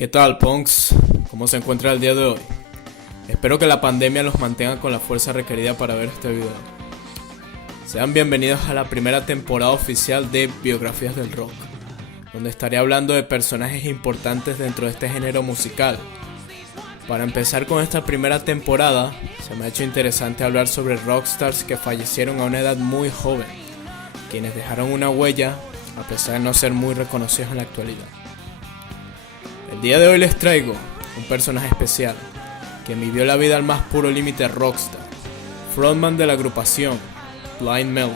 ¿Qué tal, punks? ¿Cómo se encuentra el día de hoy? Espero que la pandemia los mantenga con la fuerza requerida para ver este video. Sean bienvenidos a la primera temporada oficial de Biografías del Rock, donde estaré hablando de personajes importantes dentro de este género musical. Para empezar con esta primera temporada, se me ha hecho interesante hablar sobre rockstars que fallecieron a una edad muy joven, quienes dejaron una huella a pesar de no ser muy reconocidos en la actualidad. El día de hoy les traigo un personaje especial que vivió la vida al más puro límite rockstar, frontman de la agrupación Blind Melon,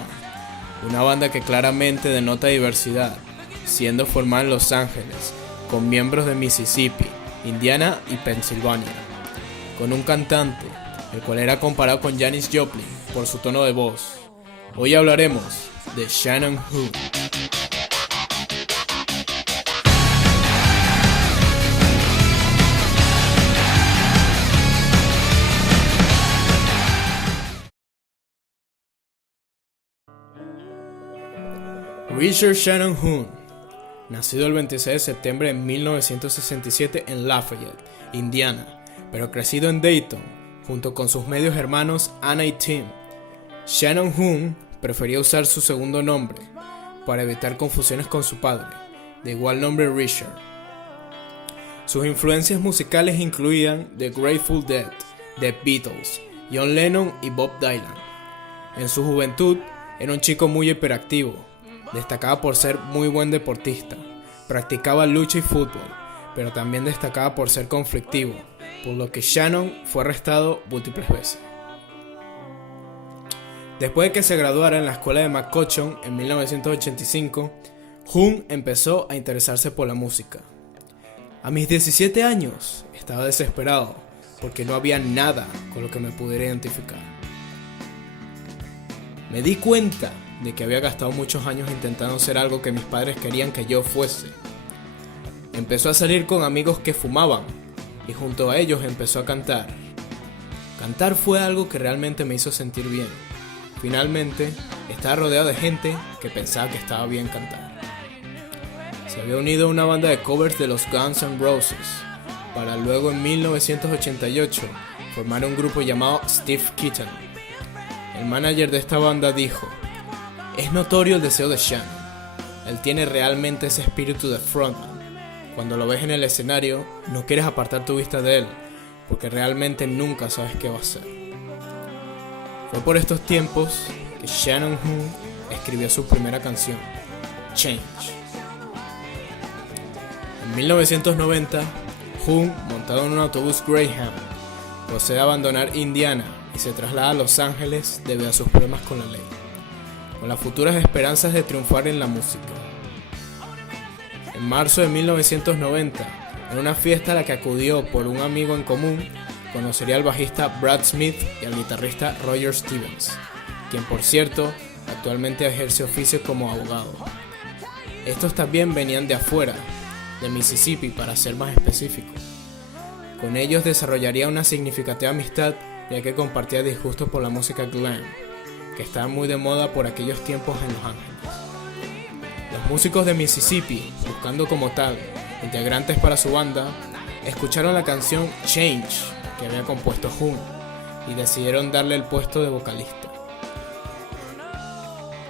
una banda que claramente denota diversidad, siendo formada en Los Ángeles, con miembros de Mississippi, Indiana y Pensilvania, con un cantante, el cual era comparado con Janis Joplin por su tono de voz. Hoy hablaremos de Shannon Hoon. Richard Shannon Hoon, nacido el 26 de septiembre de 1967 en Lafayette, Indiana, pero crecido en Dayton, junto con sus medios hermanos Anna y Tim. Shannon Hoon prefería usar su segundo nombre para evitar confusiones con su padre, de igual nombre Richard. Sus influencias musicales incluían The Grateful Dead, The Beatles, John Lennon y Bob Dylan. En su juventud era un chico muy hiperactivo. Destacaba por ser muy buen deportista, practicaba lucha y fútbol, pero también destacaba por ser conflictivo, por lo que Shannon fue arrestado múltiples veces. Después de que se graduara en la escuela de McCutcheon en 1985, Hoon empezó a interesarse por la música. A mis 17 años estaba desesperado porque no había nada con lo que me pudiera identificar. Me di cuenta de que había gastado muchos años intentando ser algo que mis padres querían que yo fuese. Empezó a salir con amigos que fumaban y junto a ellos empezó a cantar. Cantar fue algo que realmente me hizo sentir bien. Finalmente, estaba rodeado de gente que pensaba que estaba bien cantar. Se había unido a una banda de covers de los Guns N' Roses, para luego en 1988 formar un grupo llamado Steve Kitten. El manager de esta banda dijo: "Es notorio el deseo de Shannon. Él tiene realmente ese espíritu de frontman. Cuando lo ves en el escenario, no quieres apartar tu vista de él, porque realmente nunca sabes qué va a hacer". Fue por estos tiempos que Shannon Hoon escribió su primera canción, Change. En 1990, Hoon, montado en un autobús Greyhound, procede a abandonar Indiana y se traslada a Los Ángeles debido a sus problemas con la ley, con las futuras esperanzas de triunfar en la música. En marzo de 1990, en una fiesta a la que acudió por un amigo en común, conocería al bajista Brad Smith y al guitarrista Roger Stevens, quien por cierto actualmente ejerce oficio como abogado. Estos también venían de afuera, de Mississippi para ser más específico. Con ellos desarrollaría una significativa amistad, ya que compartía disgustos por la música glam, que estaba muy de moda por aquellos tiempos en Los Ángeles. Los músicos de Mississippi, buscando como tal integrantes para su banda, escucharon la canción Change que había compuesto Hoon y decidieron darle el puesto de vocalista.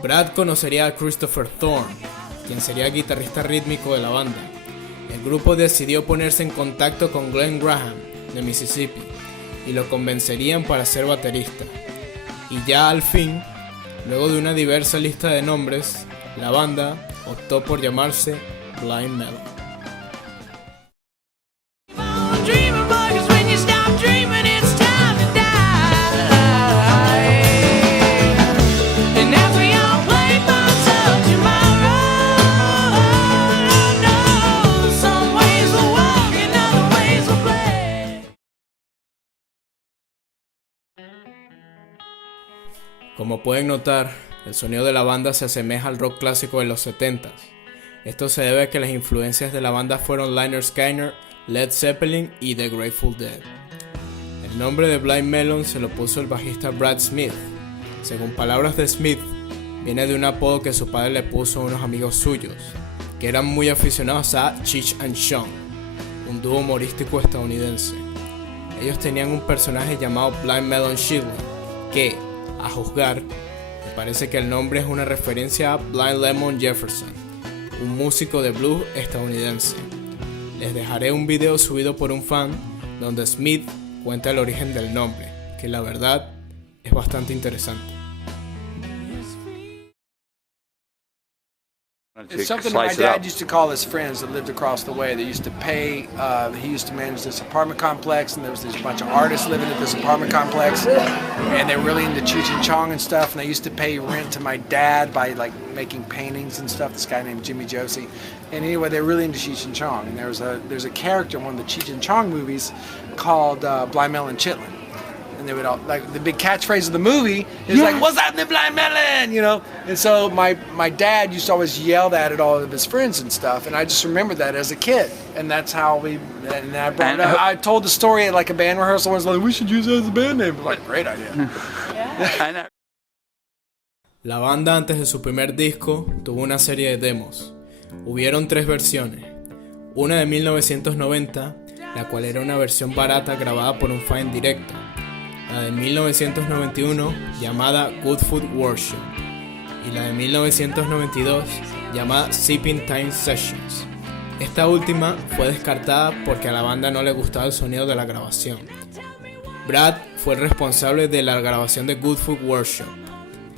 Brad conocería a Christopher Thorne, quien sería el guitarrista rítmico de la banda. El grupo decidió ponerse en contacto con Glenn Graham de Mississippi y lo convencerían para ser baterista. Y ya al fin, luego de una diversa lista de nombres, la banda optó por llamarse Blind Melon. Como pueden notar, el sonido de la banda se asemeja al rock clásico de los 70s. Esto se debe a que las influencias de la banda fueron Lynyrd Skynyrd, Led Zeppelin y The Grateful Dead. El nombre de Blind Melon se lo puso el bajista Brad Smith. Según palabras de Smith, viene de un apodo que su padre le puso a unos amigos suyos, que eran muy aficionados a Cheech and Chong. un dúo humorístico estadounidense. Ellos tenían un personaje llamado Blind Melon Chitlin, que, a juzgar, me parece que el nombre es una referencia a Blind Lemon Jefferson, un músico de blues estadounidense. Les dejaré un video subido por un fan donde Smith cuenta el origen del nombre, que la verdad es bastante interesante. It's something that my dad used to call his friends that lived across the way. They used to pay, he used to manage this apartment complex, and there was this bunch of artists living at this apartment complex, and they were really into Cheech and Chong and stuff, and they used to pay rent to my dad by like making paintings and stuff, this guy named Jimmy Josie. And anyway, they're really into Cheech and Chong, and there's a character in one of the Cheech and Chong movies called Blind Melon Chitlin. And they would all, like, the big catchphrase of the movie is like, "What's happening, Blind Melon?" You know? And so my dad used to always yell that at all of his friends and stuff, and I just remembered that as a kid, and that's how and I brought it up. I told the story at like a band rehearsal, and I was like, "We should use that as a band name." I'm like, great idea. Yeah. La banda antes de su primer disco tuvo una serie de demos. Hubieron 3 versiones. Una de 1990, la cual era una versión barata grabada por un fan en directo. La de 1991 llamada Good Food Workshop y la de 1992 llamada Sipping Time Sessions. Esta última fue descartada porque a la banda no le gustaba el sonido de la grabación. Brad fue el responsable de la grabación de Good Food Workshop.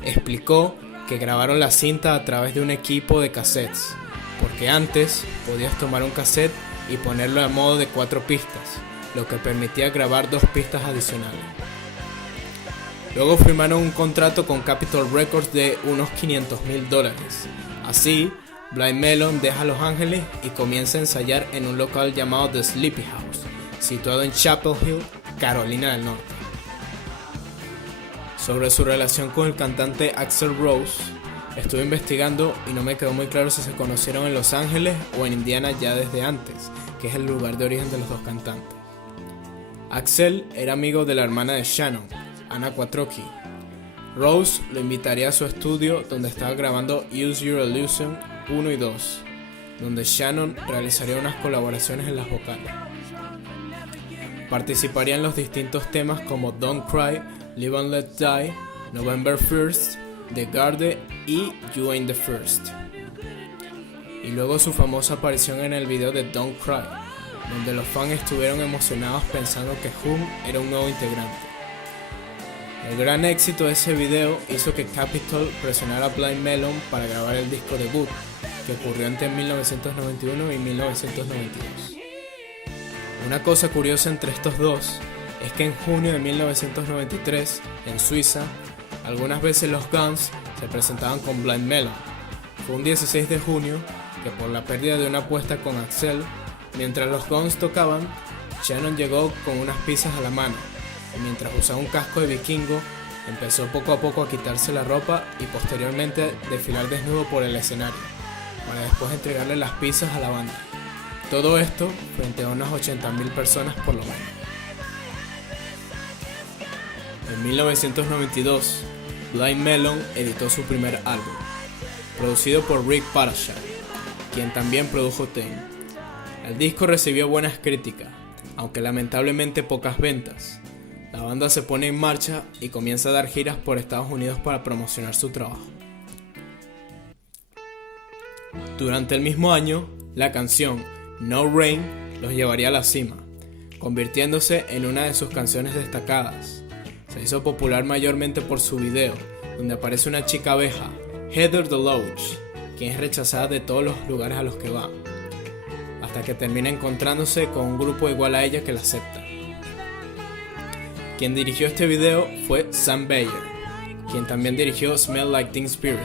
Explicó que grabaron la cinta a través de un equipo de cassettes, porque antes podías tomar un cassette y ponerlo a modo de 4 pistas, lo que permitía grabar 2 pistas adicionales. Luego firmaron un contrato con Capitol Records de unos $500,000. Así, Blind Melon deja Los Ángeles y comienza a ensayar en un local llamado The Sleepy House, situado en Chapel Hill, Carolina del Norte. Sobre su relación con el cantante Axl Rose, estuve investigando y no me quedó muy claro si se conocieron en Los Ángeles o en Indiana ya desde antes, que es el lugar de origen de los dos cantantes. Axl era amigo de la hermana de Shannon, Anna Quattrocchi. Rose lo invitaría a su estudio donde estaba grabando Use Your Illusion 1 y 2, donde Shannon realizaría unas colaboraciones en las vocales. Participaría en los distintos temas como Don't Cry, Live and Let Die, November 1st, The Garden y You Ain't the First. Y luego su famosa aparición en el video de Don't Cry, donde los fans estuvieron emocionados pensando que Hum era un nuevo integrante. El gran éxito de ese video hizo que Capitol presionara a Blind Melon para grabar el disco debut, que ocurrió entre 1991 y 1992. Una cosa curiosa entre estos dos es que en junio de 1993, en Suiza, algunas veces los Guns se presentaban con Blind Melon. Fue un 16 de junio que, por la pérdida de una apuesta con Axl, mientras los Guns tocaban, Shannon llegó con unas pizzas a la mano y mientras usaba un casco de vikingo empezó poco a poco a quitarse la ropa y posteriormente desfilar desnudo por el escenario para después entregarle las pizzas a la banda. Todo esto frente a unas 80,000 personas por lo menos. En 1992, Blind Melon editó su primer álbum, producido por Rick Parashar, quien también produjo Ten. El disco recibió buenas críticas, aunque lamentablemente pocas ventas. La banda se pone en marcha y comienza a dar giras por Estados Unidos para promocionar su trabajo. Durante el mismo año, la canción No Rain los llevaría a la cima, convirtiéndose en una de sus canciones destacadas. Se hizo popular mayormente por su video, donde aparece una chica abeja, Heather Deloach, quien es rechazada de todos los lugares a los que va, hasta que termina encontrándose con un grupo igual a ella que la acepta. Quien dirigió este video fue Sam Bayer, quien también dirigió Smell Like Teen Spirit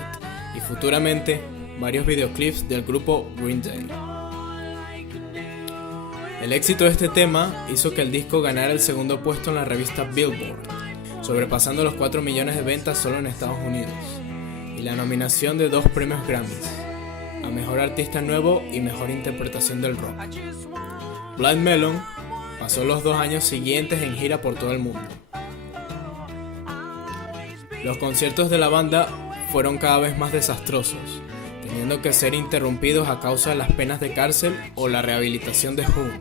y futuramente varios videoclips del grupo Green Day. El éxito de este tema hizo que el disco ganara el segundo puesto en la revista Billboard, sobrepasando los 4 millones de ventas solo en Estados Unidos, y la nominación de 2 premios Grammys, a Mejor Artista Nuevo y Mejor Interpretación del Rock. Blind Melon pasó los 2 años siguientes en gira por todo el mundo. Los conciertos de la banda fueron cada vez más desastrosos, teniendo que ser interrumpidos a causa de las penas de cárcel o la rehabilitación de Who,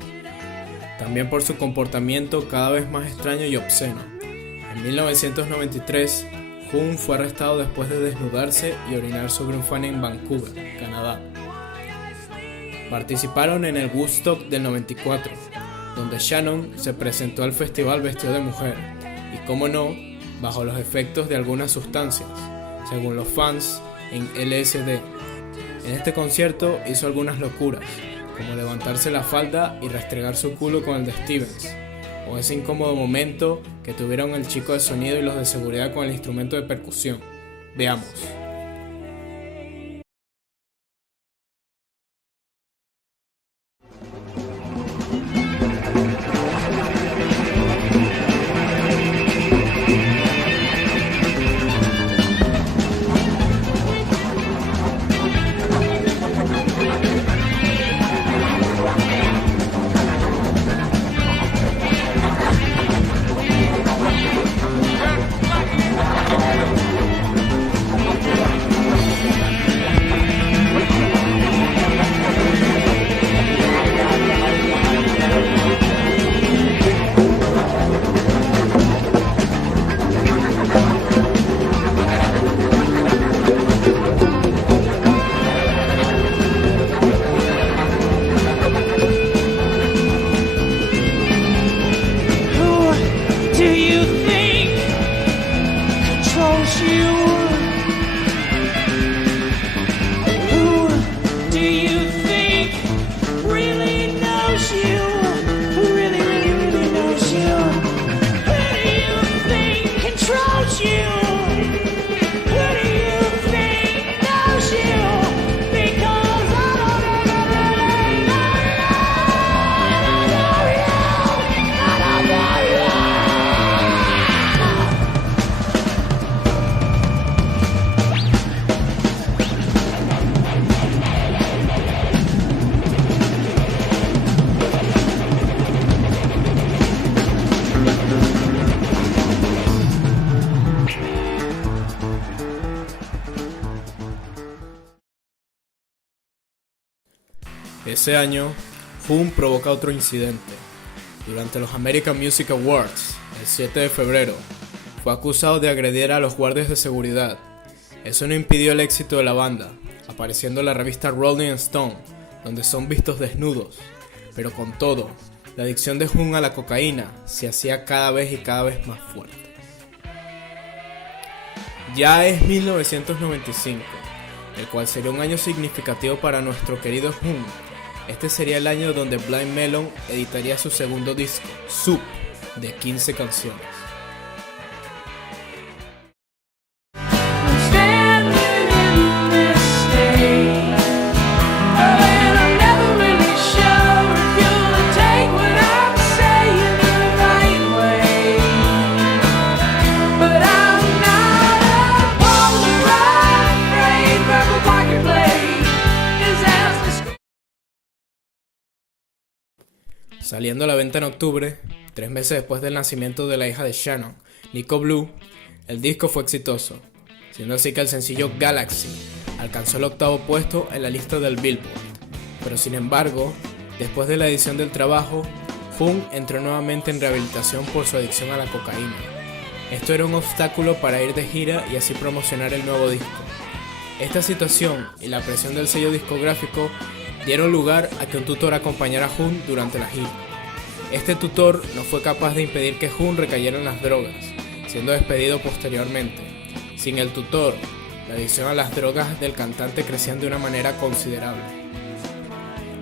también por su comportamiento cada vez más extraño y obsceno. En 1993, Jung fue arrestado después de desnudarse y orinar sobre un fan en Vancouver, Canadá. Participaron en el Woodstock del 94, donde Shannon se presentó al festival vestido de mujer, y como no, bajo los efectos de algunas sustancias, según los fans, en LSD. En este concierto hizo algunas locuras, como levantarse la falda y restregar su culo con el de Stevens, o ese incómodo momento que tuvieron el chico de sonido y los de seguridad con el instrumento de percusión. Veamos. Ese año, Jung provoca otro incidente. Durante los American Music Awards, el 7 de febrero, fue acusado de agredir a los guardias de seguridad. Eso no impidió el éxito de la banda, apareciendo en la revista Rolling Stone, donde son vistos desnudos. Pero con todo, la adicción de Jung a la cocaína se hacía cada vez más fuerte. Ya es 1995, el cual sería un año significativo para nuestro querido Jung. Este sería el año donde Blind Melon editaría su segundo disco, Soup, de 15 canciones. Saliendo a la venta en octubre, 3 meses después del nacimiento de la hija de Shannon, Nico Blue, el disco fue exitoso, siendo así que el sencillo Galaxy alcanzó el 8º puesto en la lista del Billboard. Pero sin embargo, después de la edición del trabajo, Jung entró nuevamente en rehabilitación por su adicción a la cocaína. Esto era un obstáculo para ir de gira y así promocionar el nuevo disco. Esta situación y la presión del sello discográfico dieron lugar a que un tutor acompañara a Jung durante la gira. Este tutor no fue capaz de impedir que Jung recayera en las drogas, siendo despedido posteriormente. Sin el tutor, la adicción a las drogas del cantante crecía de una manera considerable.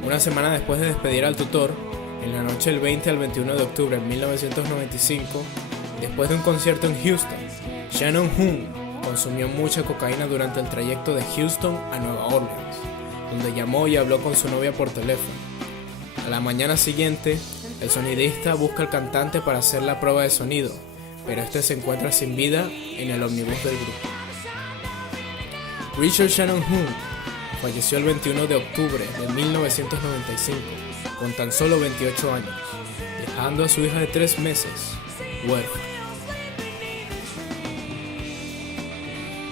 Una semana después de despedir al tutor, en la noche del 20 al 21 de octubre de 1995, después de un concierto en Houston, Shannon Jung consumió mucha cocaína durante el trayecto de Houston a Nueva Orleans, donde llamó y habló con su novia por teléfono. A la mañana siguiente, el sonidista busca al cantante para hacer la prueba de sonido, pero este se encuentra sin vida en el ómnibus del grupo. Richard Shannon Jung falleció el 21 de octubre de 1995, con tan solo 28 años, dejando a su hija de 3 meses, huérfana.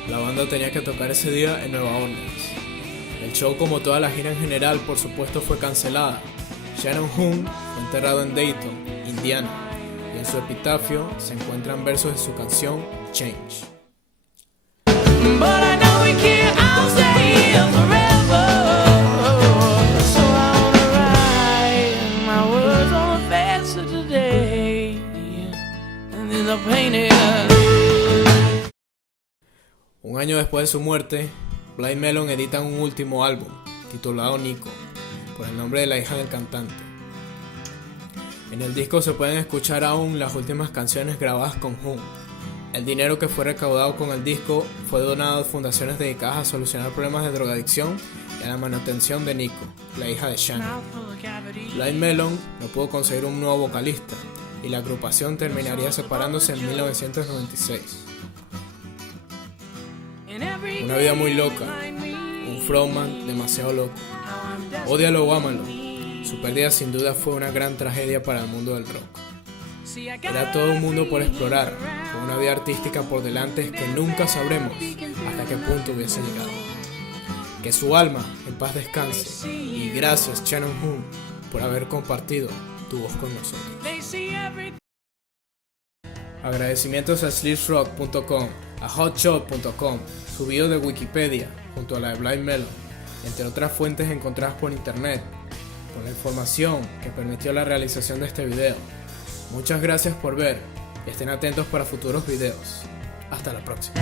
La banda tenía que tocar ese día en Nueva Orleans. El show, como toda la gira en general, por supuesto fue cancelada. Shannon Jung fue enterrado en Dayton, Indiana, y en su epitafio se encuentran versos de su canción Change. But I know we can't all stay here forever, so I wanna write my words on a fence today, and then I paint it. Un año después de su muerte, Blind Melon editan un último álbum, titulado Nico, por el nombre de la hija del cantante. En el disco se pueden escuchar aún las últimas canciones grabadas con Hoon. El dinero que fue recaudado con el disco fue donado a fundaciones dedicadas a solucionar problemas de drogadicción y a la manutención de Nico, la hija de Shannon. Blind Melon no pudo conseguir un nuevo vocalista y la agrupación terminaría separándose en 1996. Una vida muy loca, un frontman demasiado loco. Ódialo o ámalo, su pérdida sin duda fue una gran tragedia para el mundo del rock. Era todo un mundo por explorar, con una vida artística por delante que nunca sabremos hasta qué punto hubiese llegado. Que su alma en paz descanse, y gracias Shannon Hoon por haber compartido tu voz con nosotros. Agradecimientos a sleazerock.com, a hotshot.com, su bio de Wikipedia, junto a la de Blind Melon, entre otras fuentes encontradas por internet, con la información que permitió la realización de este video. Muchas gracias por ver y estén atentos para futuros videos. Hasta la próxima.